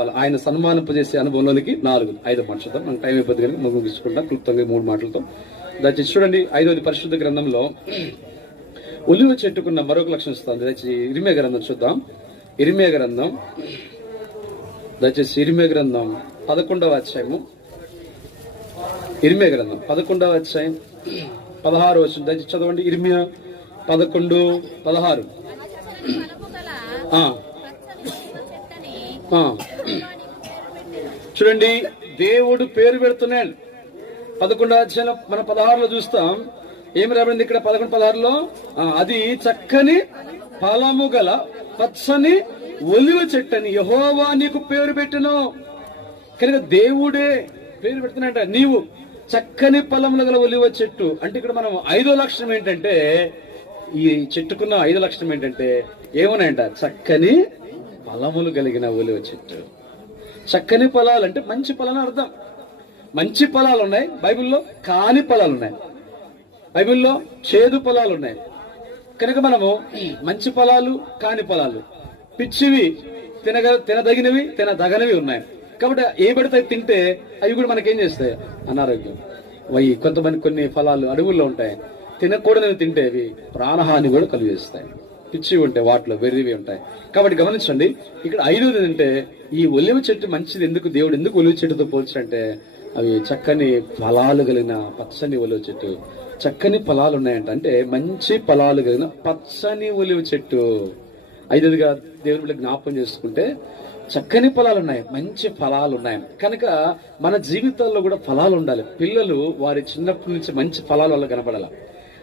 ఆయన సన్మానింపజేసే అనుభవంలోనికి నాలుగు ఐదు మాట్లాడతాం మనం టైం అయిపోతుంది కనుక ముగించుకుంటాం క్లుప్తంగా మూడు మాటలతో. దయచేసి చూడండి ఐదోది పరిశుద్ధ గ్రంథంలో ఒలివ చెట్టుకున్న మరొక లక్షణం ఇస్తుంది దయచేసి ఇరిమే గ్రంథం చూద్దాం. ఇరిమే గ్రంథం. దయచేసి ఇరిమే గ్రంథం పదకొండవ అధ్యాయము. ఇరిమే గ్రంథం పదకొండవ అధ్యాయం పదహారు వచ్చిన దయచేసి చదవండి. ఇరిమియా పదకొండు పదహారు. చూడండి దేవుడు పేరు పెడుతున్నాడు పదకొండు అధ్యాయంలో మన పదహారులో చూస్తాం. ఏమి రాబడింది ఇక్కడ పదకొండు పదహారులో? అది చక్కని ఫలము గల పచ్చని ఒలివ చెట్టని యహోవా నీకు పేరు పెట్టను. కనుక దేవుడే పేరు పెడుతున్నాడంట. నీవు చక్కని ఫలములు గల ఒలివ చెట్టు. అంటే ఇక్కడ మనం ఐదో లక్షణం ఏంటంటే ఈ చెట్టుకున్న ఐదో లక్షణం ఏంటంటే ఏమన్నాయంట? చక్కని ఫలములు కలిగిన ఒలివ చెట్టు చక్కని పొలాలు అంటే మంచి ఫలాలు అర్థం. మంచి పొలాలు ఉన్నాయి బైబిల్లో కాని పొలాలు ఉన్నాయి. బైబిల్లో చేదు పొలాలు ఉన్నాయి. కనుక మనము మంచి పొలాలు కాని పొలాలు పిచ్చివి తినగ తినదగినవి తినదగనవి ఉన్నాయి. కాబట్టి ఏ పడితే తింటే అవి కూడా మనకేం చేస్తాయి? అనారోగ్యం. వై కొంతమంది కొన్ని ఫలాలు అడవుల్లో ఉంటాయి. తినకూడదని తింటే అవి ప్రాణహాని కూడా కలిగిస్తాయి పిచ్చివి ఉంటాయి వాటిలో వెర్రివి ఉంటాయి. కాబట్టి గమనించండి ఇక్కడ ఐదోది ఏంటంటే ఈ ఒలివ చెట్టు మంచిది ఎందుకు దేవుడు ఎందుకు ఒలివ చెట్టుతో పోల్చంటే అవి చక్కని ఫలాలు కలిగిన పచ్చని ఒలివ చెట్టు. చక్కని ఫలాలు ఉన్నాయంట. అంటే మంచి ఫలాలు కలిగిన పచ్చని ఒలివ చెట్టు. ఐదోదిగా దేవుని బిడ్డ జ్ఞాపకం చేసుకుంటే చక్కని ఫలాలు ఉన్నాయి మంచి ఫలాలు ఉన్నాయి. కనుక మన జీవితాల్లో కూడా ఫలాలు ఉండాలి. పిల్లలు వారి చిన్నప్పటి నుంచి మంచి ఫలాలు వల్ల కనపడాలి.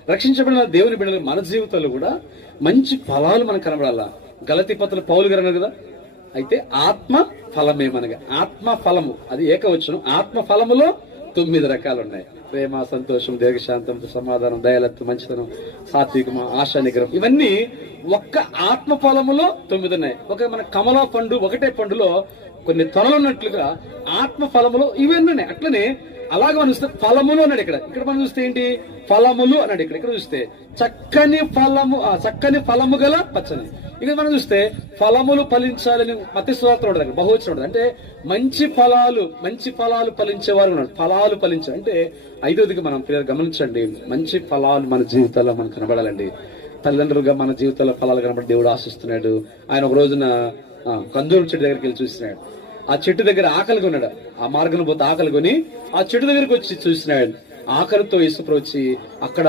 రక్షించబడిన దేవుని బిడ్డలు మన జీవితాలు కూడా మంచి ఫలాలు మనకు కనబడాలా. గలతి పత్రులు పౌలు గారు అన్నారు కదా? అయితే ఆత్మ ఫలమే మనకి. ఆత్మ ఫలము అది ఏకవచనం. ఆత్మ ఫలములో తొమ్మిది రకాలు ఉన్నాయి. ప్రేమ సంతోషం దీర్ఘశాంతం సమాధానం దయాలత్వం మంచితనం సాత్వికమ ఆశా నిగ్రహం. ఇవన్నీ ఒక్క ఆత్మ ఫలములో తొమ్మిది ఉన్నాయి. ఒక మన కమలా పండు ఒకటే పండులో కొన్ని త్వరలు ఉన్నట్లుగా ఆత్మ ఫలములో ఇవన్నీ ఉన్నాయి. అట్లనే అలాగే మనం చూస్తే ఫలములు అన్నాడు ఇక్కడ. ఇక్కడ మనం చూస్తే ఏంటి? ఫలములు అన్నాడు ఇక్కడ. ఇక్కడ చూస్తే చక్కని ఫలము ఆ, చక్కని ఫలము గల పచ్చని. ఇక్కడ మనం చూస్తే ఫలములు ఫలించాలని మతి స్తోత్రం ఉండదు అక్కడ బహువచనం ఉండదు అంటే మంచి ఫలాలు మంచి ఫలాలు ఫలించే వారు ఉన్నాడు ఫలాలు ఫలించారు అంటే ఐదోదిగా మనం పిల్లలు గమనించండి. మంచి ఫలాలు మన జీవితాల్లో మనకు కనబడాలండి. తల్లిదండ్రులుగా మన జీవితంలో ఫలాలు కనబడి దేవుడు ఆశిస్తున్నాడు. ఆయన ఒక రోజున కందూరు చెట్టు దగ్గరికి వెళ్ళి చూస్తున్నాడు ఆ చెట్టు దగ్గర ఆకలి కొన్నాడు. ఆ మార్గం పోతే ఆకలి కొని ఆ చెట్టు దగ్గరకు వచ్చి చూసినాడు. ఆకలితో ఇసుప్ర వచ్చి అక్కడ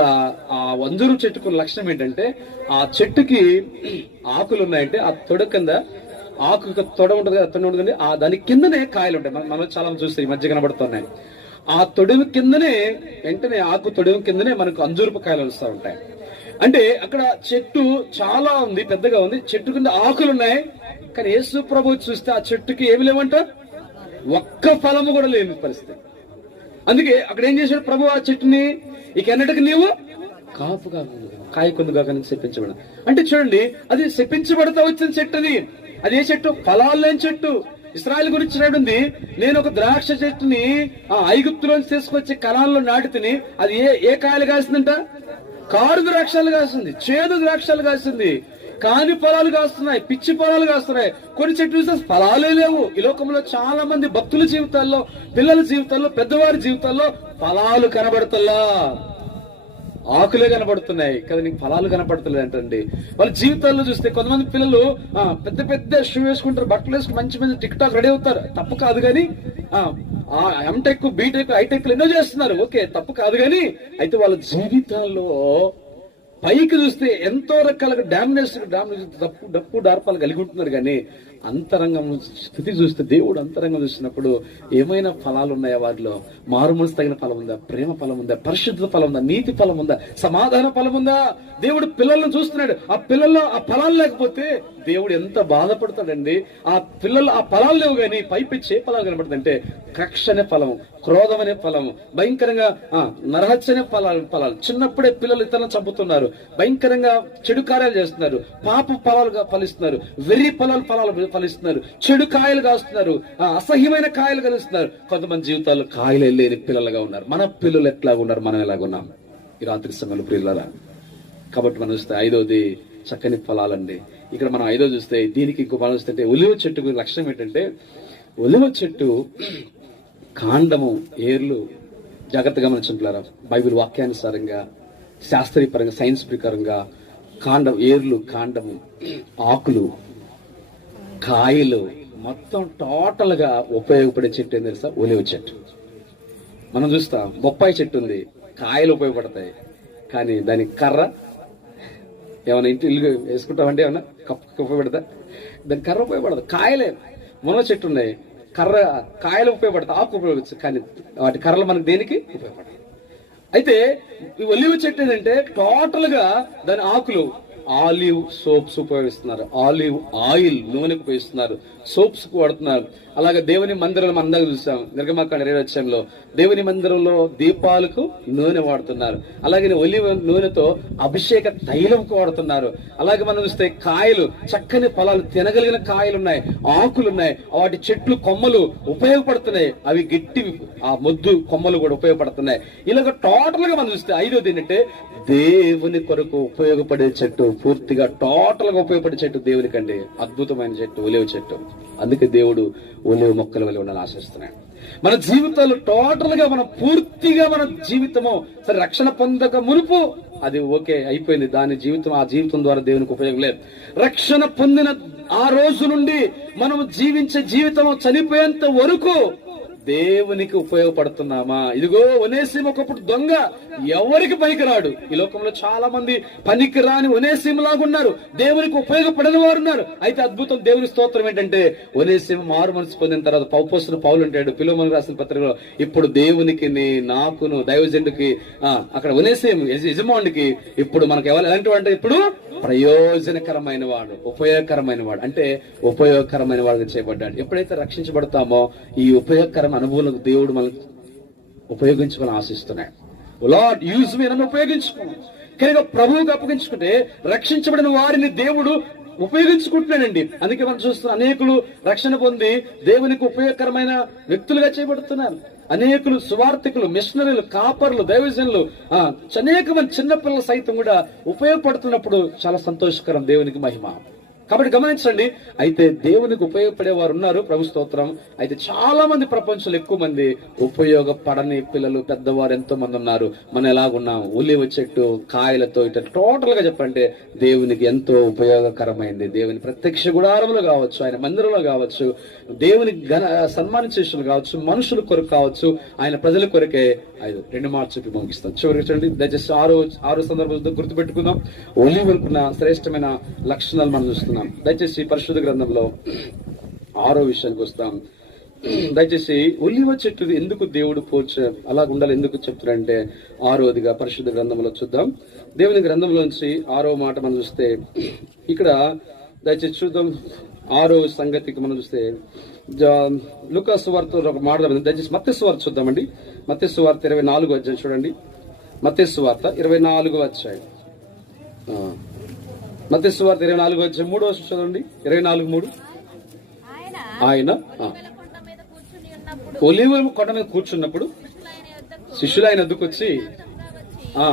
ఆ వంజూరు చెట్టుకున్న లక్షణం ఏంటంటే ఆ చెట్టుకి ఆకులు ఉన్నాయంటే ఆ తొడ కింద ఆకు తొడ ఉంటుంది కదా తొడ ఉంటుంది ఆ దాని కిందనే కాయలు ఉంటాయి. మనం చాలా మంది చూస్తే ఈ మధ్య కనబడుతున్నాయి. ఆ తొడివి కిందనే వెంటనే ఆకు తొడివి కిందనే మనకు అంజూరపు కాయలు వస్తూ ఉంటాయి. అంటే అక్కడ చెట్టు చాలా ఉంది పెద్దగా ఉంది. చెట్టు కింద ఆకులు ఉన్నాయి కానీ యేసు ప్రభు చూస్తే ఆ చెట్టుకి ఏమి లేవంట? ఒక్క ఫలము కూడా లేని పరిస్థితి. అందుకే అక్కడ ఏం చేశాడు ప్రభు ఆ చెట్టుని? ఇక ఎన్నటికి నీవు? కాపుగా కాయకుందుగా కానీ చెప్పించబడ అంటే చూడండి అది చెప్పించబడతా వచ్చిన చెట్టు అది అది ఏ చెట్టు? ఫలాలు లేని చెట్టు. ఇస్రాయల్ గురించి ఉంది నేను ఒక ద్రాక్ష చెట్టుని ఆ ఐగుప్తులోంచి తీసుకొచ్చి కణాల్లో నాటితిని అది ఏ ఏ కాయలు కాసిందంట? కారు ద్రాక్షాలు కాస్తుంది చేదు ద్రాక్షాలు కాస్తుంది కాని ఫలాలు కాస్తున్నాయి పిచ్చి ఫలాలు కాస్తున్నాయి. కొన్ని చెట్లు చూస్తే ఫలాలే లేవు. ఈ లోకంలో చాలా మంది భక్తుల జీవితాల్లో పిల్లల జీవితాల్లో పెద్దవారి జీవితాల్లో ఫలాలు కనబడతల్లా. ఆకులే కనబడుతున్నాయి. కదా నీకు ఫలాలు కనపడతలేదు వాళ్ళ జీవితాల్లో చూస్తే కొంతమంది పిల్లలు పెద్ద పెద్ద షూ వేసుకుంటారు బట్టలు వేసుకుని మంచి మంచి టిక్ టాక్ రెడీ అవుతారు. తప్పు కాదు కానీ ఎంటెక్ బీటెక్ హైటెక్ ఎన్నో చేస్తున్నారు. ఓకే తప్పు కాదు కానీ అయితే వాళ్ళ జీవితాల్లో పైకి చూస్తే ఎంతో రకాలుగా డామినేషన్ డామినేషన్ తప్పు డప్పు డార్పాలు కలిగి ఉంటున్నారు కానీ అంతరంగం స్థితి చూస్తే దేవుడు అంతరంగం చూసినప్పుడు ఏమైనా ఫలాలు ఉన్నాయా వారిలో మారు మనసు తగిన ఫలం ఉందా? ప్రేమ ఫలం ఉందా? పరిశుద్ధ ఫలం ఉందా? నీతి ఫలం ఉందా? సమాధాన ఫలం ఉందా? దేవుడు పిల్లలను చూస్తున్నాడు. ఆ పిల్లల్లో ఆ ఫలాలు లేకపోతే దేవుడు ఎంత బాధపడతాడండి? ఆ పిల్లలు ఆ ఫలాలు లేవు కానీ పైపి చే ఫలాలు కనబడుతుందంటే కక్ష అనే ఫలం క్రోధం అనే ఫలం భయంకరంగా ఆ నరహత్య అనే ఫలాలు ఫలాలు. చిన్నప్పుడే పిల్లలు ఇతరులను చంపుతున్నారు. భయంకరంగా చెడు కార్యాలు చేస్తున్నారు. పాప ఫలాలుగా ఫలిస్తున్నారు. వెర్రి ఫలాలు ఫలాలు ఫలిస్తున్నారు. చెడు కాయలు కాస్తున్నారు. అసహ్యమైన కాయలు కలుస్తున్నారు. కొంతమంది జీవితాల్లో కాయలు లేని పిల్లలుగా ఉన్నారు. మన పిల్లలు ఎట్లాగా ఉన్నారు? మనం ఎలాగున్నాం? ఈ రాత్రి సమయంలో ప్రియులరా కాబట్టి మనం చూస్తే ఐదోది చక్కని ఫలాలండి. ఇక్కడ మనం ఐదో చూస్తే దీనికి ఇంకో మనం చూస్తే ఉలివ చెట్టుకు లక్షణం ఏంటంటే ఉలివ చెట్టు కాండము ఏర్లు జాగ్రత్తగా గమనించుంటారా? బైబిల్ వాక్యానుసారంగా శాస్త్రీయ పరంగా సైన్స్ ప్రకారంగా కాండం ఏర్లు కాండము ఆకులు కాయలు మొత్తం టోటల్గా ఉపయోగపడే చెట్టు ఏం తెలుసా? ఒలివ చెట్టు. మనం చూస్తాం బొప్పాయి చెట్టు ఉంది కాయలు ఉపయోగపడతాయి. కానీ దాని కర్ర ఏమైనా ఇంటి ఇల్లు వేసుకుంటామంటే ఏమన్నా? కప్ప ఉపయోగపడతా దాని కర్ర ఉపయోగపడదు. కాయలే. మునగ చెట్టు ఉన్నాయి. కర్ర కాయలు ఉపయోగపడతాయి ఆకు ఉపయోగించు కానీ వాటి కర్రలు మనకు దేనికి? ఉపయోగపడతాయి అయితే ఈ ఒలివ్ చెట్టు ఏంటంటే టోటల్గా దాని ఆకులు ఆలివ్ సోప్స్ ఉపయోగిస్తున్నారు. ఆలివ్ ఆయిల్ నూనెకు ఉపయోగిస్తున్నారు. సోప్స్ వాడుతున్నారు. అలాగే దేవుని మందిరంలో మనం అందరం చూసాం. నిర్గమాకాండ ఇరవై వచ్చంలో దేవుని మందిరంలో దీపాలకు నూనె వాడుతున్నారు. అలాగే ఒలివ నూనెతో అభిషేక తైలంకు వాడుతున్నారు. అలాగే మనం చూస్తే కాయలు చక్కని పొలాలు తినగలిగిన కాయలు ఉన్నాయి ఆకులు ఉన్నాయి వాటి చెట్లు కొమ్మలు ఉపయోగపడుతున్నాయి. అవి గట్టి ఆ మొద్దు కొమ్మలు కూడా ఉపయోగపడుతున్నాయి. ఇలాగ టోటల్గా మనం చూస్తే ఐదోది ఏంటంటే దేవుని కొరకు ఉపయోగపడే చెట్టు పూర్తిగా టోటల్గా ఉపయోగపడే చెట్టు దేవునికండి. అద్భుతమైన చెట్టు ఒలివ చెట్టు. అందుకే దేవుడు ఒలివ మొక్కల వల్ల ఉండాలని ఆశిస్తున్నాను మన జీవితాలు టోటల్గా మనం పూర్తిగా మన జీవితము సరే రక్షణ పొందక మునుపు అది ఓకే అయిపోయింది. దాని జీవితం ఆ జీవితం ద్వారా దేవునికి ఉపయోగం లేదు. రక్షణ పొందిన ఆ రోజు నుండి మనం జీవించే జీవితం చనిపోయేంత వరకు దేవునికి ఉపయోగపడుతున్నామా? ఇదిగో ఒనేసిమ ఒకప్పుడు దొంగ. ఎవరికి పనికిరాడు? ఈ లోకంలో చాలా మంది పనికి రాని ఒనేసిమ లాగా ఉన్నారు. దేవునికి ఉపయోగపడని వారు ఉన్నారు. అయితే అద్భుతం దేవుని స్తోత్రం ఏంటంటే ఒనేసిమ మారు మనసు పొందిన తర్వాత పౌపోసిన పౌలు ఉంటాడు పిలువమని రాసిన పత్రికలో ఇప్పుడు దేవునికి నీ నాకును దైవజనుడికి అక్కడ ఒనేసిమ యజమానికి యజమానుడికి ఇప్పుడు మనకు ఎవరు ఎలాంటి వాడు అంటే ఇప్పుడు ప్రయోజనకరమైన వాడు ఉపయోగకరమైన వాడు. అంటే ఉపయోగకరమైన వాడు చేయబడ్డాడు. ఎప్పుడైతే రక్షించబడతామో ఈ ఉపయోగకరమైన అనుభవాలకు దేవుడు మనకు ఉపయోగించుకొని ఆశిస్తున్నాడు లార్డ్ oh యూజ్ మీ నన్ను ఉపయోగించుకున్నాను కనుక ప్రభువుకి అప్పగించుకుంటే రక్షించబడిన వారిని దేవుడు ఉపయోగించుకుంటున్నాడండి. అందుకే మనం చూస్తున్నాం అనేకులు రక్షణ పొంది దేవునికి ఉపయోగకరమైన వ్యక్తులుగా చేయబడుతున్నారు. అనేకులు సువార్థికులు మిషనరీలు కాపర్లు దైవజనులు అనేక మంది చిన్నపిల్లల సైతం కూడా ఉపయోగపడుతున్నప్పుడు చాలా సంతోషకరం దేవునికి మహిమ. కాబట్టి గమనించండి అయితే దేవునికి ఉపయోగపడే వారు ఉన్నారు ప్రభు స్తోత్రం. అయితే చాలా మంది ప్రపంచంలో ఎక్కువ మంది ఉపయోగపడని పిల్లలు పెద్దవారు ఎంతో మంది ఉన్నారు. మనం ఎలాగున్నాం? ఉలివ చెట్టు కాయలతో ఇట్లా టోటల్గా చెప్పంటే దేవునికి ఎంతో ఉపయోగకరమైంది. దేవుని ప్రత్యక్ష గుడారంలో కావచ్చు ఆయన మందిరంలో కావచ్చు దేవుని ఘన సన్మానించేషన్ కావచ్చు మనుషుల కొరకు కావచ్చు ఆయన ప్రజల కొరకే ఐదు రెండు మార్చి చెప్పి ముగిస్తాం. చివరికి చూడండి దయచేసి ఆరో ఆరు సందర్భంలో గుర్తుపెట్టుకుందాం. ఒలివలకున్న శ్రేష్టమైన లక్షణాలు మనం చూస్తున్నాం. దయచేసి పరిశుద్ధ గ్రంథంలో ఆరో విషయానికి వస్తాం. దయచేసి ఒలివ చెట్టు ఎందుకు దేవుడు పోల్చ అలా ఉండాలి ఎందుకు చెప్తున్నారంటే ఆరోదిగా పరిశుద్ధ గ్రంథంలో చూద్దాం. దేవుని గ్రంథంలోంచి ఆరో మాట మనం చూస్తే ఇక్కడ దయచేసి చూద్దాం. ఆరో సంగతికి మనం చూస్తే లుకాస్ వార్త ఒక మాట దయచేసి మత్స్సు వార్త చూద్దామండి. మత్స్సు వార్త ఇరవై నాలుగు వచ్చాయి చూడండి. మత్స్సు వార్త ఇరవై నాలుగు వచ్చాయి మత్స్సు వార్త ఇరవై నాలుగు వచ్చాయి మూడో వచ్చి చూడండి. ఇరవై నాలుగు మూడు. ఆయన ఒలివల కొండ మీద ఒలీవ కొండ మీద కూర్చున్నప్పుడు శిష్యులు ఆయన ఎద్దుకు వచ్చి? దూరంగా వచ్చి ఆ.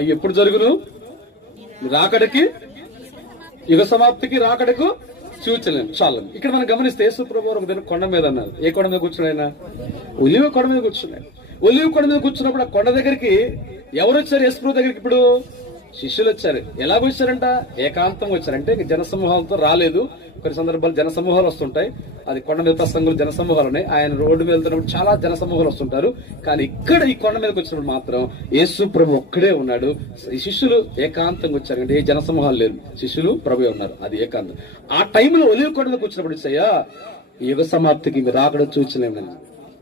ఇవి ఎప్పుడు జరుగును? రాకడికి? యుగ సమాప్తికి రాకడకు సూచనలు. చాలు. ఇక్కడ మనం గమనిస్తే యేసు ప్రభు ఒక దిన కొండ మీద అన్నారు. ఏ కొండ మీద కూర్చున్నాడు ఆయన? ఒలివ కొండ మీద కూర్చున్నాడు. ఒలివ కొండ మీద కూర్చున్నప్పుడు ఆ కొండ దగ్గరికి ఎవరు వచ్చారు? యేసు ప్రభు దగ్గరికి ఇప్పుడు? శిష్యులు వచ్చారు. ఎలా వచ్చారంట? ఏకాంతంగా వచ్చారంటే జనసమూహాలతో రాలేదు. కొన్ని సందర్భాలు జనసమూహాలు వస్తుంటాయి. అది కొండ మీద ప్రసంగులు జనసమూహాలు ఉన్నాయి. ఆయన రోడ్డు మీద వెళ్తున్నప్పుడు చాలా జనసమూహాలు వస్తుంటారు. కానీ ఇక్కడ ఈ కొండ మీదకి వచ్చినప్పుడు మాత్రం యేసు ప్రభు ఒక్కడే ఉన్నాడు. ఈ శిష్యులు ఏకాంతంగా వచ్చారు. అంటే ఏ జనసమూహాలు లేరు. శిష్యులు ప్రభు ఉన్నారు. అది ఏకాంతం. ఆ టైంలో ఒలివి కొండ మీదకి వచ్చినప్పుడు ఇచ్చయ్యా యుగ సమాప్తికి మీరు రాకడ చూచలేమని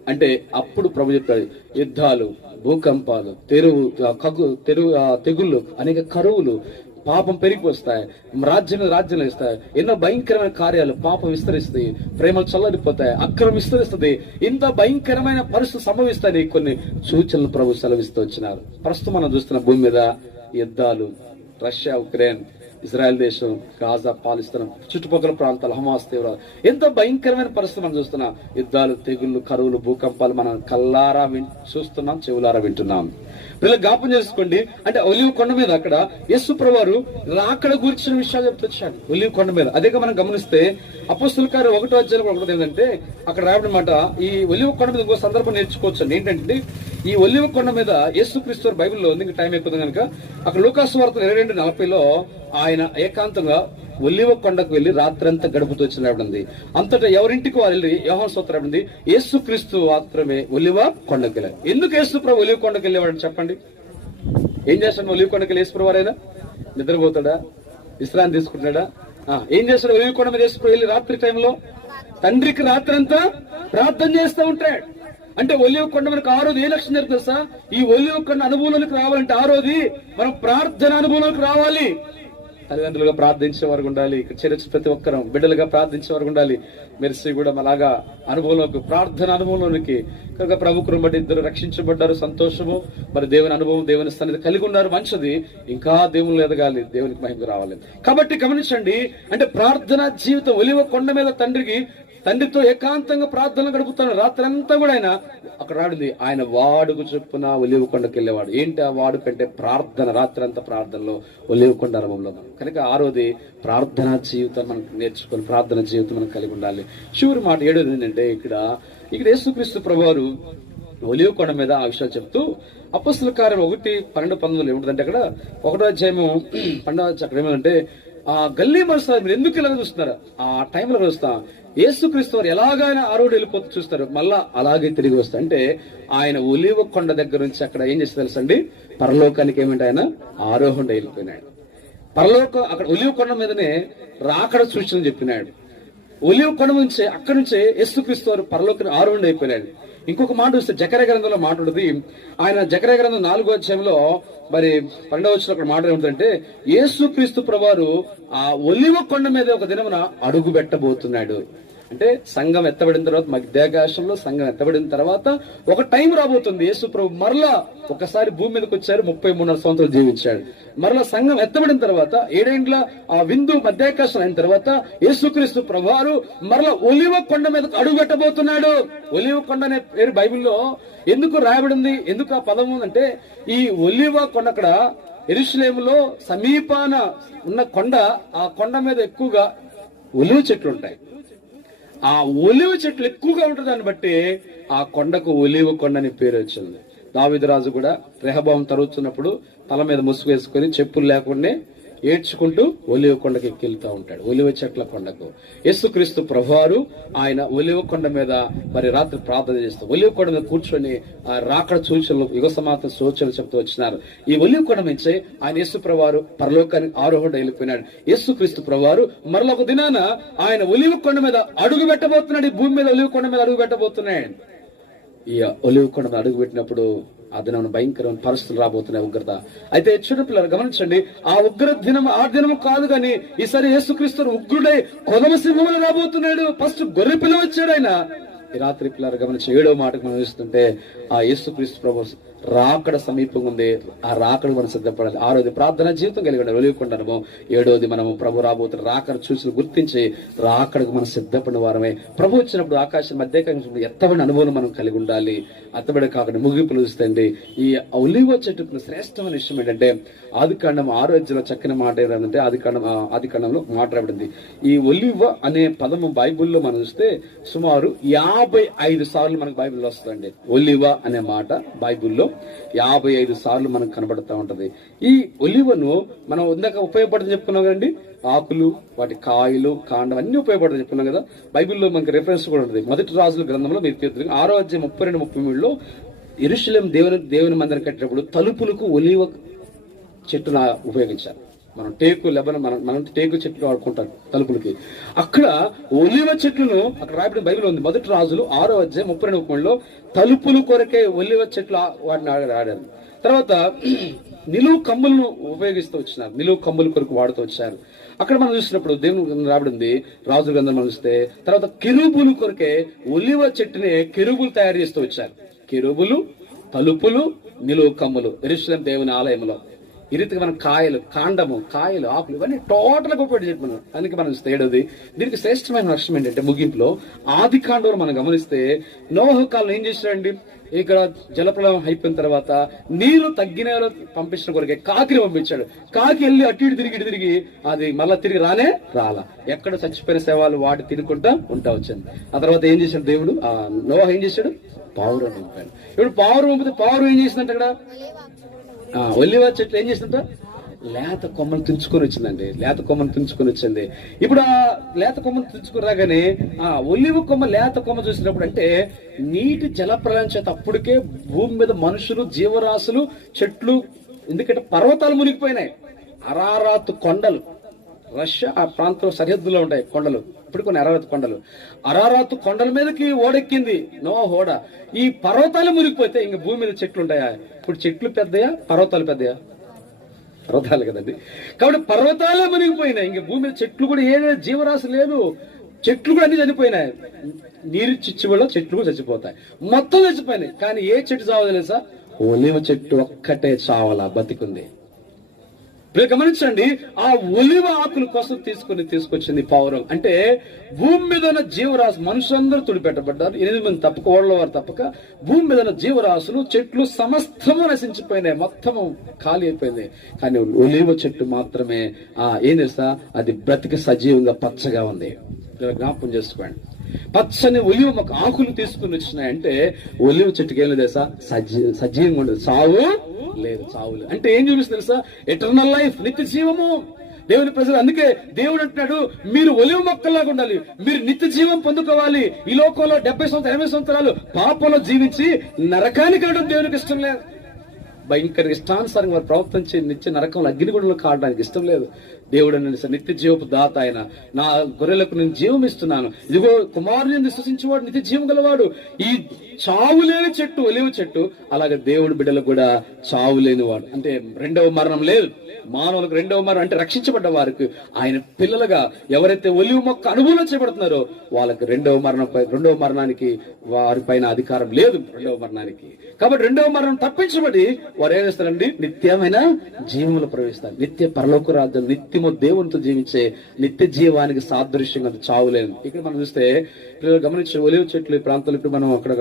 అంటే అప్పుడు ప్రభు చెప్పాడు యుద్ధాలు భూకంపాలు తెరువు కగు తెరువు తెగుళ్ళు అనేక కరువులు పాపం పెరిగిపోస్తాయి రాజ్యం రాజ్యం ఇస్తాయి ఎన్నో భయంకరమైన కార్యాలు పాపం విస్తరిస్తాయి ప్రేమలు చల్లడిపోతాయి అక్రమం విస్తరిస్తుంది ఇంత భయంకరమైన పరిస్థితి సంభవిస్తాయి కొన్ని సూచనలు ప్రభు సెలవిస్తూ వచ్చినారు. ప్రస్తుతం మనం చూస్తున్న భూమి మీద యుద్ధాలు రష్యా ఉక్రెయిన్ ఇజ్రాయెల్ దేశం గాజా పాలిస్తాన్ చుట్టుపక్కల ప్రాంతాలు హమాస్ తీవ్రవాదం. ఎంత భయంకరమైన పరిస్థితి మనం చూస్తున్నాం. యుద్ధాలు తెగుళ్ళు కరువులు భూకంపాలు మనం కల్లారా చూస్తున్నాం చెవులారా వింటున్నాం. పిల్లలు జ్ఞాపం చేసుకోండి. అంటే ఒలివ్ కొండ మీద అక్కడ యేసు ప్రభువారు రాకడ గురించిన విషయాలు చెప్తొచ్చాడు ఒలివ్ కొండ మీద. అదే మనం గమనిస్తే అపోస్తుల ఒకటో అధ్యాయం ఒకటి ఏంటంటే అక్కడ రాయడం మాట ఈ ఒలివ కొండ మీద ఇంకో సందర్భం నేర్చుకోవచ్చు ఏంటంటే ఈ ఒలివ కొండ మీద యేసు క్రీస్తు బైబిల్లో ఉంది ఇంకా టైం అయిపోతుంది కనుక అక్కడ లోకాసు వార్త ఇరవై రెండు నలభైలో ఆయన ఏకాంతంగా ఒలివ కొండకు వెళ్ళి రాత్రంతా గడుపుతూ వచ్చిన అంతటా ఎవరింటికి వారు వెళ్ళి? యోహన్ సూత్ర యేసు క్రీస్తు మాత్రమే ఒలివ కొండకు వెళ్ళారు. ఎందుకు యేసుప్రభు ఒలివ కొండకు వెళ్ళేవాడు చెప్పండి? ఏం చేస్తాడు? ఒలివ కొండకు వెళ్ళి యేసుప్రభు వారైనా? నిద్రపోతాడా? విశ్రాంతి తీసుకుంటాడా ఏం చేస్తాడు? ఒలివ కొండ మీద యేసుప్రభు వెళ్ళి రాత్రి టైంలో? తండ్రికి రాత్రంతా ప్రార్థన చేస్తూ ఉంటాడు. అంటే ఒలివ కొండ మనకు ఆ రోజు ఏ లక్ష్యం జరుగుతుంది సార్ ఈ ఒలివ కొండ అనుభవంలోకి రావాలంటే ఆ రోజు మనం ప్రార్థన అనుభవంలోకి రావాలి. తల్లిదండ్రులుగా ప్రార్థించే వారు ఉండాలి. ఇక్కడ చేరొచ్చిన ప్రతి ఒక్కరం బిడ్డలుగా ప్రార్థించే వారు ఉండాలి. మెరిసి కూడా అలాగా అనుభవంలోకి ప్రార్థన అనుభవంలోనికి. కనుక ప్రభు బట్టి ఇద్దరు రక్షించబడ్డారు సంతోషము. మరి దేవుని అనుభవం దేవుని స్థానం కలిగి ఉన్నారు మంచిది. ఇంకా దేవుని ఎదగాలి దేవునికి మహిమ రావాలి. కాబట్టి గమనించండి అంటే ప్రార్థన జీవితం ఒలివ కొండ మీద తండ్రికి తండ్రితో ఏకాంతంగా ప్రార్థనలు గడుపుతాను రాత్రంతా కూడా ఆయన అక్కడ రాడింది. ఆయన వాడుకు చొప్పున ఒలివకొండకి వెళ్ళేవాడు. ఏంటి ఆ వాడు కంటే ప్రార్థన రాత్రంతా ప్రార్థనలో ఒలివకొండ అనుభవంలో మనం. కనుక ఆ రోజు ప్రార్థన జీవితం మనం నేర్చుకొని ప్రార్థన జీవితం మనం కలిగి ఉండాలి. శివుడి మాట ఏడోది ఏంటంటే ఇక్కడ ఇక్కడ యేసుక్రీస్తు ప్రభువారు ఒలివకొండ మీద ఆ విషయాలు చెప్తూ అపస్తుల కార్యం ఒకటి పన్నెండు పంతొమ్మిది ఏముంటుందంటే అక్కడ ఒకటో అధ్యాయము పన్నెండో అధ్యాయం అక్కడ ఏమిటంటే ఆ గల్లీ మనసు మీరు ఎందుకు ఇలా చూస్తున్నారు? ఆ టైంలో చూస్తాం. యేసుక్రీస్తు వారు ఎలాగైనా ఆరోడు వెళ్ళిపోతూ చూస్తారు. మళ్ళా అలాగే తిరిగి వస్తా. అంటే ఆయన ఒలివ కొండ దగ్గర నుంచి అక్కడ ఏం చేసి తెలుసండి? పరలోకానికి ఏమంటే ఆయన ఆరోహణ వెళ్ళిపోయినాడు పరలోక అక్కడ ఒలివ కొండ మీదనే రాకడ సూచన చెప్పినాడు. ఒలివ కొండ నుంచి అక్కడి నుంచే యేసుక్రీస్తు వారు పరలోకని ఆరోహణ అయిపోయినాడు. ఇంకొక మాట చూస్తే జకర గ్రంథంలో మాట ఉంటుంది. ఆయన జకర గ్రంథం నాలుగో అధ్యాయంలో మరి పన్నెండవ వచ్చిన అక్కడ మాట ఏమిటంటే యేసుక్రీస్తు ప్రభువారు ఆ ఒలివ కొండ మీద ఒక దినమున అడుగు పెట్టబోతున్నాడు అంటే సంఘం ఎత్తబడిన తర్వాత మధ్యాకాశంలో సంఘం ఎత్తబడిన తర్వాత ఒక టైం రాబోతుంది. యేసు ప్రభు మరలా ఒకసారి భూమి మీదకి వచ్చారు ముప్పై మూడున్నర సంవత్సరాలు జీవించాడు. మరలా సంఘం ఎత్తబడిన తర్వాత ఏడేండ్ల ఆ విందు మధ్యాకాశం అయిన తర్వాత యేసుక్రీస్తు ప్రభువారు మరలా ఒలివ కొండ మీదకు అడుగు పెట్టబోతున్నాడు. ఒలివ కొండ అనే పేరు బైబిల్లో ఎందుకు రాయబడింది ఎందుకు ఆ పదము అంటే ఈ ఒలివ కొండ అక్కడ ఎరుసలేములో సమీపాన ఉన్న కొండ ఆ కొండ మీద ఎక్కువగా ఒలివ చెట్లు ఉంటాయి. ఆ ఒలివ చెట్లు ఎక్కువగా ఉంటుంది బట్టి ఆ కొండకు ఒలివ కొండ అని పేరు వచ్చింది. దావిదరాజు కూడా రెహబాం తరుగుతున్నప్పుడు తల మీద ముసుగు వేసుకొని చెప్పులు లేకుండా ఏడ్చుకుంటూ ఒలివ కొండకి ఎక్కెళ్తా ఉంటాడు. ఒలివ చెట్ల కొండకు. యేసుక్రీస్తు ప్రభువారు ఆయన ఒలివ కొండ మీద మరి రాత్రి ప్రార్థన చేస్తూ ఒలివ కొండ మీద కూర్చొని ఆ రాకడ సూచనలు యుగ సమాత సూచనలు చెప్తూ వచ్చినారు. ఈ ఒలివ కొండ నుంచి ఆయన యేసు ప్రభువారు పరలోకానికి ఆరోహణ వెళ్ళిపోయినాడు. యేసుక్రీస్తు ప్రభువారు మరొక దినాన ఆయన ఒలివ కొండ మీద అడుగు పెట్టబోతున్నాడు. ఈ భూమి మీద ఒలివ కొండ మీద అడుగు పెట్టబోతున్నాడు. ఈ ఒలివ కొండ మీద అడుగు పెట్టినప్పుడు ఆ దినం భయంకరమైన పరిస్థితులు రాబోతున్నాయి ఉగ్రత. అయితే చిన్న పిల్లలు గమనించండి ఆ ఉగ్ర దినం ఆ దినం కాదు కానీ ఈసారి యేసుక్రీస్తు ఉగ్రుడై కొదమ సింహములు రాబోతున్నాడు. ఫస్ట్ గొర్రె పిల్ల వచ్చాడు ఆయన. ఈ రాత్రి పిల్లలు గమనించి ఏడో మాటకు మనం ఇస్తుంటే ఆ యేసుక్రీస్తు ప్రభు రాకడ సమీపంగా ఉంది. ఆ రాకడ మనం సిద్ధపడాలి. ఆరోది ప్రార్థన జీవితం కలిగి ఉండాలి. వెలుగుకుంటాము ఏడోది మనము ప్రభు రాబోతున్న రాకడ చూసి గుర్తించి రాకడకు మనం సిద్ధపడిన వారమే. ప్రభు వచ్చినప్పుడు ఆకాశం మధ్యకాశం ఎత్తబడిన అనుభవం మనం కలిగి ఉండాలి. అత్తబడి కాకుండా ముగింపులు చూస్తుంది ఈ ఒలివ చెట్టుకున్న శ్రేష్టమైన విషయం ఏంటంటే ఆదికాండం ఆరోగ్యంలో చక్కని మాట ఏంటంటే ఆదికాండం ఆ ఆదికాండంలో మాట్లాడబడింది ఈ ఒలివ అనే పదము బైబిల్లో మనం చూస్తే సుమారు యాభై ఐదు సార్లు మనకు బైబిల్లో వస్తుందండి. ఒలివ అనే మాట బైబిల్లో యాభై ఐదు సార్లు మనకు కనబడతా ఉంటది. ఈ ఒలివను మనం ఇందాక ఉపయోగపడుతుంది చెప్పుకున్నాం కదండి? ఆకులు వాటి కాయలు కాండం అన్ని ఉపయోగపడుతుంది చెప్పుకున్నాం కదా? బైబిల్లో మనకి రెఫరెన్స్ కూడా ఉంటుంది. మొదటి రాజుల గ్రంథంలో మీరు తీర్థం ఆరో అధ్యాయం ముప్పై రెండు ముప్పై మూడులో ఇరుషులం దేవుని దేవుని మందిరం కట్టినప్పుడు తలుపులకు ఒలివ చెట్టును ఉపయోగించారు. మనం టేకు లెబన మనం మనం టేకు చెట్లు వాడుకుంటాం తలుపులకి. అక్కడ ఒలివ చెట్లను అక్కడ రాయబడిన బైబిల్ ఉంది. మొదటి రాజులు ఆరో అధ్యాయం ముప్పై రెండు ముప్పైలో తలుపులు కొరకే ఒలివ చెట్లు వాటిని ఆడ- ఆడారు. తర్వాత నిలువు కమ్ములను ఉపయోగిస్తూ వచ్చినారు. నిలువు కమ్ముల కొరకు వాడుతూ వచ్చారు. అక్కడ మనం చూసినప్పుడు దేవుని రాబడింది రాజు గ్రంథం మనం చూస్తే తర్వాత కిరుబులు కొరకే ఒలివ చెట్టుని కెరూబులు తయారు చేస్తూ వచ్చారు. కెరూబులు తలుపులు నిలువు కమ్ములు ఎరుశలేం దేవుని ఆలయంలో. ఈ రీతికి మనం కాయలు కాండము కాయలు ఆకులు ఇవన్నీ టోటల్గా గా ఉపయోగించి అందుకే మనం తేడది ఏడోది దీనికి శ్రేష్టమైన లక్ష్యం ఏంటంటే ముగింపులో ఆది కాండంలో మనం గమనిస్తే నోహ కాలం ఏం చేశారండి ఇక్కడ జలప్రలయం అయిపోయిన తర్వాత నీరు తగ్గిన పంపించిన కొరకే కాకిని పంపించాడు. కాకి వెళ్ళి అటు ఇటు తిరిగి ఇటు తిరిగి అది మళ్ళా తిరిగి రానే రాలా. ఎక్కడ చచ్చిపోయిన శవాలు వాటి తినుకుంటా ఉంటా వచ్చింది ఆ తర్వాత ఏం చేశాడు దేవుడు? ఆ నోహ ఏం చేశాడు? పావురం పంపాడు. ఇప్పుడు పావురం పంపితే పావురం ఏం చేసిందంట అక్కడ? ఒలివ చెట్లు ఏం చేసిందంట లేత కొమ్మను తుంచుకొని వచ్చిందండి. లేత కొమ్మను తుంచుకొని వచ్చింది. ఇప్పుడు ఆ లేత కొమ్మను తుంచుకొని రాగానే ఆ ఒలివ కొమ్మ లేత కొమ్మ చూసినప్పుడు అంటే నీటి జల చేత అప్పటికే భూమి మీద మనుషులు జీవరాశులు చెట్లు ఎందుకంటే పర్వతాలు మునిగిపోయినాయి. అరారాతు కొండలు. రష్యా ఆ ప్రాంతంలో సరిహద్దులో ఉంటాయి కొండలు. ఇప్పుడు కొన్ని అరారత్ కొండలు. అరారాతు కొండల మీదకి ఓడెక్కింది నో హోడ. ఈ పర్వతాలు మురిగిపోతే ఇంక భూమి మీద చెట్లు ఉంటాయా? ఇప్పుడు చెట్లు పెద్దయా? పర్వతాలు పెద్దయా? పర్వతాలు కదండి. కాబట్టి పర్వతాలే మునిగిపోయినాయి. ఇంక భూమి మీద చెట్లు కూడా ఏ జీవరాశి లేదు చెట్లు కూడా అన్ని చనిపోయినాయి. నీరు చిచ్చు వల్ల చెట్లు కూడా చచ్చిపోతాయి. మొత్తం చచ్చిపోయినాయి. కానీ ఏ చెట్టు చావదు తెలుసా? ఒలివ చెట్టు ఒక్కటే చావాలా బతికుంది. మీరు గమనించండి ఆ ఒలివ ఆకుల కోసం తీసుకుని తీసుకొచ్చింది పావురం. అంటే భూమి మీద ఉన్న జీవరాశి మనుషులందరూ తుడిపెట్టబడ్డారు. ఎనిమిది మంది తప్పక ఓళ్ళ వారు తప్పక. భూమి మీద ఉన్న జీవరాశులు చెట్లు సమస్తము నశించిపోయినాయి. మొత్తము ఖాళీ అయిపోయింది. కానీ ఒలివ చెట్టు మాత్రమే. ఆ ఏం తెలుసా? అది బ్రతికి సజీవంగా పచ్చగా ఉంది. జ్ఞాపకం చేసుకోండి. పచ్చని ఒలివ మొక్క ఆకులు తీసుకుని వచ్చినాయంటే ఒలివ చెట్టుకి ఏం తెలుసా? సజీ సజీవంగా ఉండదు. సావు లేదు చావు అంటే ఏం చూపిస్తుంది తెలుసా? ఎటర్నల్ లైఫ్ నిత్య జీవము. దేవుని ప్రజలు అందుకే దేవుడు అంటున్నాడు మీరు ఒలివ మొక్కల్లాగా ఉండాలి. మీరు నిత్య జీవం పొందుకోవాలి. ఈ లోకంలో డెబ్బై సంవత్సరాలు ఎనభై సంవత్సరాలు పాపంలో జీవించి నరకానికి వెళ్ళడం దేవునికి ఇష్టం లేదు. భయంకర ఇష్టానుసారంగా వారు ప్రవర్తించి నిత్య నరకంలో అగ్నిగుండంలో కాడడానికి ఇష్టం లేదు. దేవుడు నేను నిత్య జీవపు దాత ఆయన. నా గొర్రెలకు నేను జీవం ఇస్తున్నాను. ఇదిగో కుమారుని విశ్వసించేవాడు నిత్య జీవం గలవాడు. ఈ చావు లేని చెట్టు ఒలివ చెట్టు అలాగే దేవుడు బిడ్డలకు కూడా చావు లేనివాడు. అంటే రెండవ మరణం లేదు. మానవులకు రెండవ మరణం అంటే రక్షించబడ్డ వారికి ఆయన పిల్లలుగా ఎవరైతే ఒలివి మొక్క అనుభవం చేయబడుతున్నారో వాళ్ళకి రెండవ మరణం రెండవ మరణానికి వారి పైన అధికారం లేదు రెండవ మరణానికి. కాబట్టి రెండవ మరణం తప్పించబడి వారు ఏం చేస్తారండి? నిత్యమైన జీవంలో ప్రవేశిస్తారు. నిత్య పరలోక రాజ్యం నిత్యము దేవునితో జీవించే నిత్య జీవానికి సాదృశ్యంగా చావులేదు ఇక్కడ మనం చూస్తే పిల్లలు గమనించే ఒలివ చెట్లు ఈ ప్రాంతాలు ఇప్పుడు మనం అక్కడ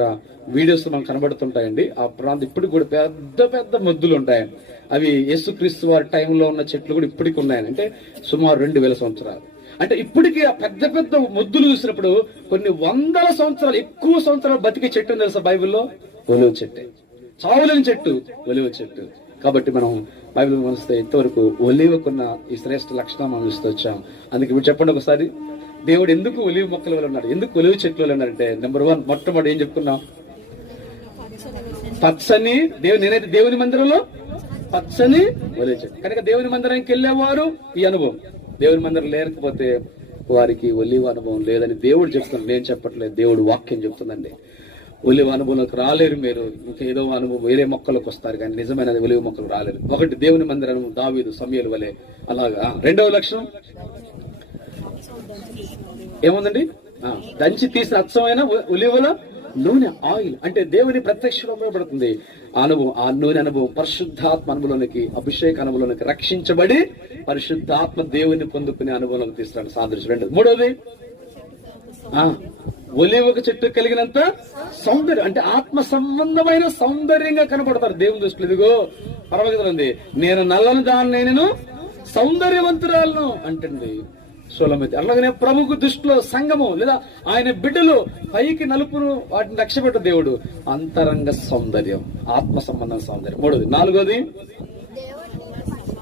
వీడియోస్ మనం కనబడుతుంటాయండి. ఆ ప్రాంతం ఇప్పటికి కూడా పెద్ద పెద్ద మొద్దులు ఉంటాయి. అవి యేసుక్రీస్తు వారి టైంలో ఉన్న చెట్లు కూడా ఇప్పటికి ఉన్నాయని అంటే సుమారు రెండు వేల సంవత్సరాలు. అంటే ఇప్పటికీ ఆ పెద్ద పెద్ద మొద్దులు చూసినప్పుడు కొన్ని వందల సంవత్సరాలు ఎక్కువ సంవత్సరాలు బతికే చెట్టు తెలుసా బైబిల్లో? ఒలివ చెట్టే. చావులేని చెట్టు ఒలివ చెట్టు. కాబట్టి మనం బైబిల్ మనస్తే ఇంతవరకు ఒలివకున్న ఈ శ్రేష్ఠ లక్షణం మనం ఇస్తూ వచ్చాం. అందుకే మీరు చెప్పండి ఒకసారి. దేవుడు ఎందుకు ఒలివి మొక్కల వల్ల ఉన్నాడు? ఎందుకు ఒలివి చెట్లు వల్ల ఉన్నాడంటే నెంబర్ వన్ మొట్టమొదటి ఏం చెప్పుకున్నాం? పచ్చని దేవుని నేనైతే దేవుని మందిరంలో పచ్చని ఒలివి చెట్టు. కనుక దేవుని మందిరానికి వెళ్ళేవారు ఈ అనుభవం. దేవుని మందిరం లేకపోతే వారికి ఒలివ అనుభవం లేదని దేవుడు చెప్తున్నాడు నేను చెప్పట్లేదు దేవుడు వాక్యం చెప్తుందండి. ఒలివ అనుభవంలోకి రాలేరు మీరు. ఇంకా ఏదో అనుభవం వేరే మొక్కలకు వస్తారు కానీ నిజమైన ఒలివ మొక్కలు రాలేరు. ఒకటి దేవుని మందిరం దావీదు సమయలు వలె. అలాగా? రెండవ లక్షణం? ఏముందండి? దంచి తీసిన అచ్చమైన ఉలివల నూనె ఆయిల్. అంటే దేవుని ప్రత్యక్ష ఉపయోగపడుతుంది ఆ అనుభవం ఆ నూనె అనుభవం పరిశుద్ధాత్మ అనుభవంలోనికి అభిషేక అనుభవంలోనికి రక్షించబడి పరిశుద్ధాత్మ దేవుని పొందుకునే అనుభవంలోకి తీసుకురాడు సాదృశ్యం. రెండు. మూడవది ఒలివక చెట్టు కలిగినంత సౌందర్యం. అంటే ఆత్మ సంబంధమైన సౌందర్యంగా కనపడతారు దేవుని దృష్టిలో. ఇదిగో పర్వాలేదు ఉంది. నేను నల్లని దాన్ని నేను సౌందర్యవంతురాలను అంటుంది. సోలమైతే. అలాగనే ప్రముఖ దృష్టిలో సంగము లేదా ఆయన బిడ్డలు పైకి నలుపును వాటిని రక్షపెట్ట దేవుడు. అంతరంగ సౌందర్యం ఆత్మ సంబంధం సౌందర్యం. మూడోది నాలుగోది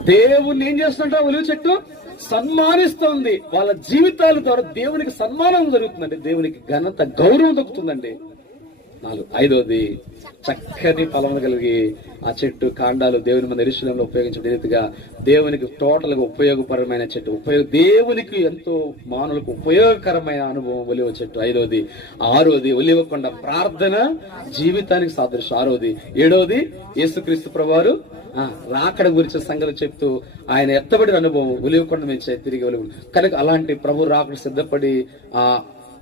దేవుణ్ణి ఏం చేస్తుంట ఒలివ చెట్టు సన్మానిస్తోంది. వాళ్ళ జీవితాల ద్వారా దేవునికి సన్మానం జరుగుతుందండి. దేవునికి ఘనత గౌరవం దక్కుతుందండి. నాలుగు ఐదోది చక్కని ఫలములు కలిగి ఆ చెట్టు కాండాలు దేవుని మన ఎరుశలంలో ఉపయోగించే రీతిగా దేవునికి టోటల్గా ఉపయోగపరమైన చెట్టు ఉపయోగ దేవునికి ఎంతో మానవులకు ఉపయోగకరమైన అనుభవం ఒలివ చెట్టు. ఐదోది ఆరోది ఒలివకొండ ప్రార్థన జీవితానికి సాదృశ్యం. ఆరోది ఏడోది యేసుక్రీస్తు ప్రభువారు రాకడ గురించి సంగతి చెప్తూ ఆయన ఎత్తబడిన అనుభవం ఒలివకొండ నుంచి తిరిగి ఒలివ కనుక అలాంటి ప్రభు రాకడ సిద్ధపడి ఆ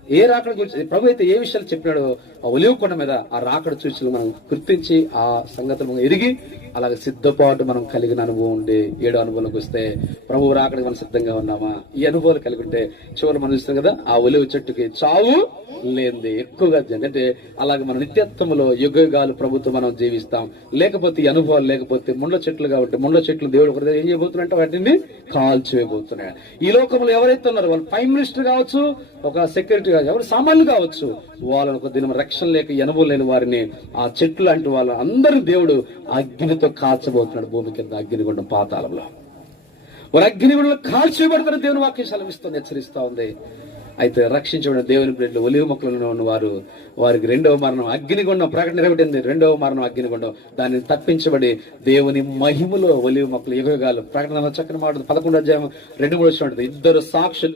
ఏ రాకడ గురించి ప్రభు అయితే ఏ విషయాలు చెప్పినాడో ఆ ఒలివ కొండ మీద ఆ రాకడ సూచనలు మనం గుర్తించి ఆ సంగతులు మనం ఎరిగి అలాగే సిద్ధపాటు మనం కలిగిన అనుభవం ఉండి ఏడు అనుభవంలోకి వస్తే ప్రభు రాకడికి మనం సిద్ధంగా ఉన్నామా? ఈ అనుభవాలు కలిగి ఉంటే చివరి మనం చూస్తాం కదా ఆ ఒలివ చెట్టుకి చావు లేనిది ఎక్కువగా అంటే అలాగే మన నిత్యత్వంలో యుగయుగాలు ప్రభుత్వం మనం జీవిస్తాం. లేకపోతే ఈ అనుభవాలు లేకపోతే ముండ్ల చెట్లుగా ఉంటే ముండ్ల చెట్లు దేవుడు ఒకరి ఏం చేయబోతున్నాడంటే వాటిని కాల్చివేయబోతున్నాడు. ఈ లోకంలో ఎవరైతే ఉన్నారో వాళ్ళు ప్రైమ్ మినిస్టర్ కావచ్చు ఒక సెక్యూరిటీ కావచ్చు ఎవరు సామాన్యులు కావచ్చు వాళ్ళని ఒక దినం రక్షణ లేక ఈ అనుభవం లేని వారిని ఆ చెట్లు లాంటి వాళ్ళ అందరూ దేవుడు అగ్నితో కాల్చబోతున్నాడు భూమి కింద అగ్నిగుండం పాతాళంలో. వారు అగ్నిగుండంలో కాల్చివేయబడతారు దేవుని వాక్యం సెలవిస్తుంది హెచ్చరిస్తా ఉంది అయితే రక్షించబడిన దేవుని బిడ్డలు ఒలివ మొక్కలలో ఉన్న వారు వారికి రెండవ మరణం అగ్నిగుండం ప్రకటన ఇరవై రెండవ మరణం అగ్నిగుండం. దాన్ని తప్పించబడి దేవుని మహిమలో ఒలివ మొక్కలు యుగగాలు ప్రకటన చక్కని మాట పదకొండు అధ్యాయం రెండు మూడు వచ్చినట్టు ఇద్దరు సాక్షులు